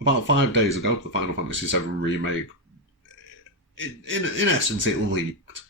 about 5 days ago, the Final Fantasy VII Remake, in essence, it leaked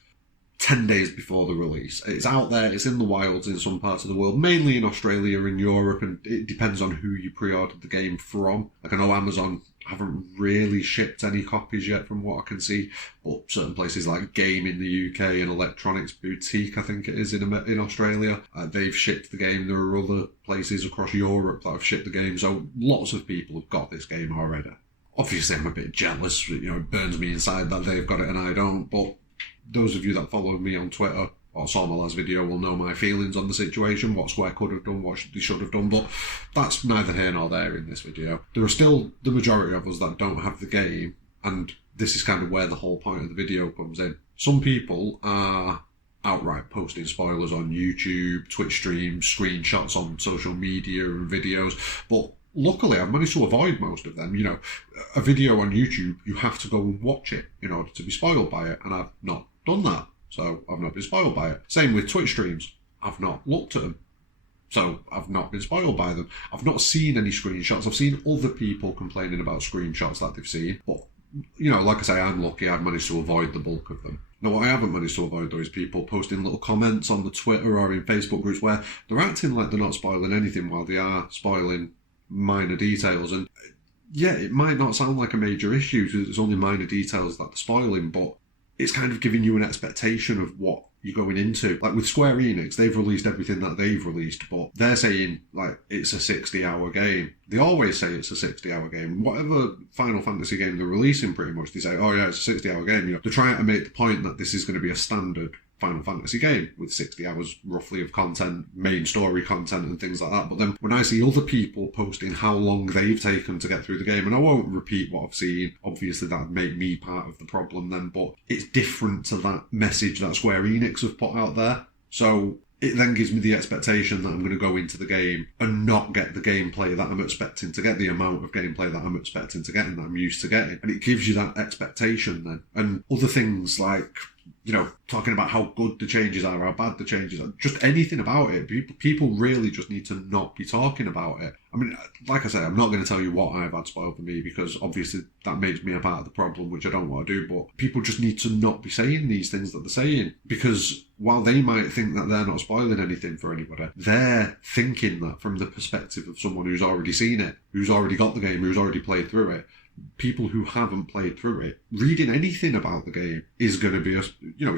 10 days before the release. It's out there, it's in the wilds in some parts of the world, mainly in Australia and Europe, and it depends on who you pre-ordered the game from. Like, I know Amazon haven't really shipped any copies yet from what I can see, but certain places like Game in the UK and Electronics Boutique, I think it is, in Australia, they've shipped the game. There are other places across Europe that have shipped the game, so lots of people have got this game already. Obviously, I'm a bit jealous, it burns me inside that they've got it and I don't, but those of you that follow me on Twitter or saw my last video will know my feelings on the situation, what Square could have done, what they should have done, but that's neither here nor there in this video. There are still the majority of us that don't have the game, and this is kind of where the whole point of the video comes in. Some people are outright posting spoilers on YouTube, Twitch streams, screenshots on social media and videos, but luckily, I've managed to avoid most of them. A video on YouTube, you have to go and watch it in order to be spoiled by it, and I've not done that, so I've not been spoiled by it. Same with Twitch streams. I've not looked at them, so I've not been spoiled by them. I've not seen any screenshots. I've seen other people complaining about screenshots that they've seen, but, like I say, I'm lucky I've managed to avoid the bulk of them. Now, what I haven't managed to avoid, though, is people posting little comments on the Twitter or in Facebook groups where they're acting like they're not spoiling anything while they are spoiling minor details. And yeah, it might not sound like a major issue because it's only minor details that they're spoiling, but it's kind of giving you an expectation of what you're going into. Like with Square Enix, they've released everything that they've released, but they're saying like it's a 60-hour game. They always say it's a 60-hour game. Whatever Final Fantasy game they're releasing, pretty much, they say, oh yeah, it's a 60-hour game. They're trying to make the point that this is going to be a standard Final Fantasy game with 60 hours roughly of content, main story content and things like that. But then when I see other people posting how long they've taken to get through the game, and I won't repeat what I've seen, obviously that'd make me part of the problem then, but it's different to that message that Square Enix have put out there. So it then gives me the expectation that I'm going to go into the game and not get the gameplay that I'm expecting to get, the amount of gameplay that I'm expecting to get and that I'm used to getting. And it gives you that expectation then. And other things like, talking about how good the changes are, how bad the changes are, just anything about it. People really just need to not be talking about it. I mean, like I said, I'm not going to tell you what I've had spoiled for me because obviously that makes me a part of the problem, which I don't want to do, but people just need to not be saying these things that they're saying, because while they might think that they're not spoiling anything for anybody, they're thinking that from the perspective of someone who's already seen it, who's already got the game, who's already played through it. People who haven't played through it, reading anything about the game is going to be, it's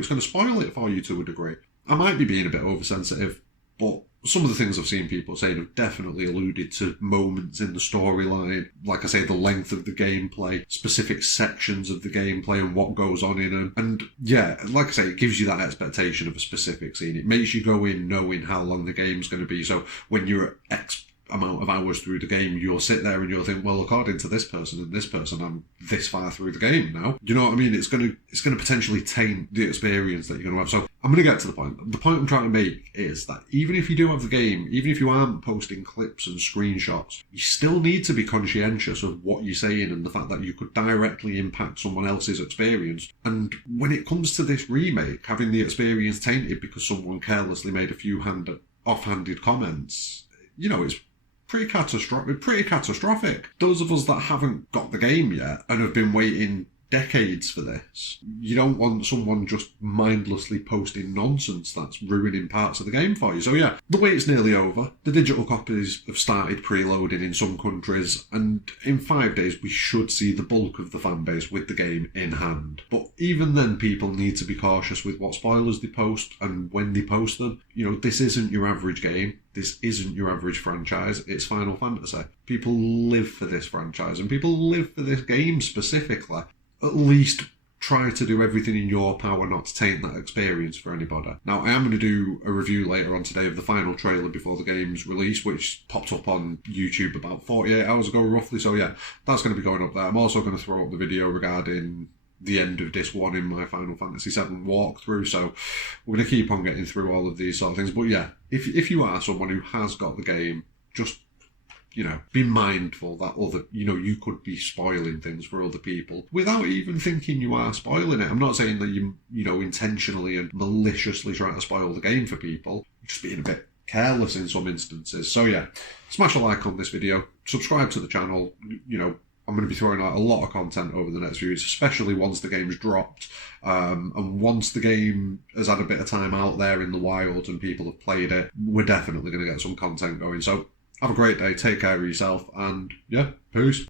going to spoil it for you to a degree. I might be being a bit oversensitive, but some of the things I've seen people saying have definitely alluded to moments in the storyline. Like I say, the length of the gameplay, specific sections of the gameplay and what goes on in them. And yeah, like I say, it gives you that expectation of a specific scene. It makes you go in knowing how long the game's going to be. So when you're at X amount of hours through the game, you'll sit there and you'll think, well, according to this person and this person, I'm this far through the game now. You know what I mean? It's going to potentially taint the experience that you're going to have. So I'm going to get to the point. The point I'm trying to make is that even if you do have the game, even if you aren't posting clips and screenshots, you still need to be conscientious of what you're saying and the fact that you could directly impact someone else's experience. And when it comes to this remake, having the experience tainted because someone carelessly made a few offhanded comments, it's pretty catastrophic. Those of us that haven't got the game yet and have been waiting decades for this, you don't want someone just mindlessly posting nonsense that's ruining parts of the game for you. So yeah, the wait's nearly over. The digital copies have started preloading in some countries, and in 5 days we should see the bulk of the fan base with the game in hand. But even then, people need to be cautious with what spoilers they post and when they post them. This isn't your average game. This isn't your average franchise. It's Final Fantasy. People live for this franchise and people live for this game specifically. At least try to do everything in your power not to taint that experience for anybody. Now, I am going to do a review later on today of the final trailer before the game's release, which popped up on YouTube about 48 hours ago, roughly. So yeah, that's going to be going up there. I'm also going to throw up the video regarding the end of Disc 1 in my Final Fantasy VII walkthrough, so we're going to keep on getting through all of these sort of things. But yeah, if you are someone who has got the game, just be mindful that you could be spoiling things for other people without even thinking you are spoiling it. I'm not saying that you intentionally and maliciously trying to spoil the game for people. You're just being a bit careless in some instances. So yeah, smash a like on this video, subscribe to the channel. I'm I'm going to be throwing out a lot of content over the next few weeks, especially once the game's dropped. And once the game has had a bit of time out there in the wild and people have played it, we're definitely going to get some content going. So have a great day, take care of yourself, and yeah, peace.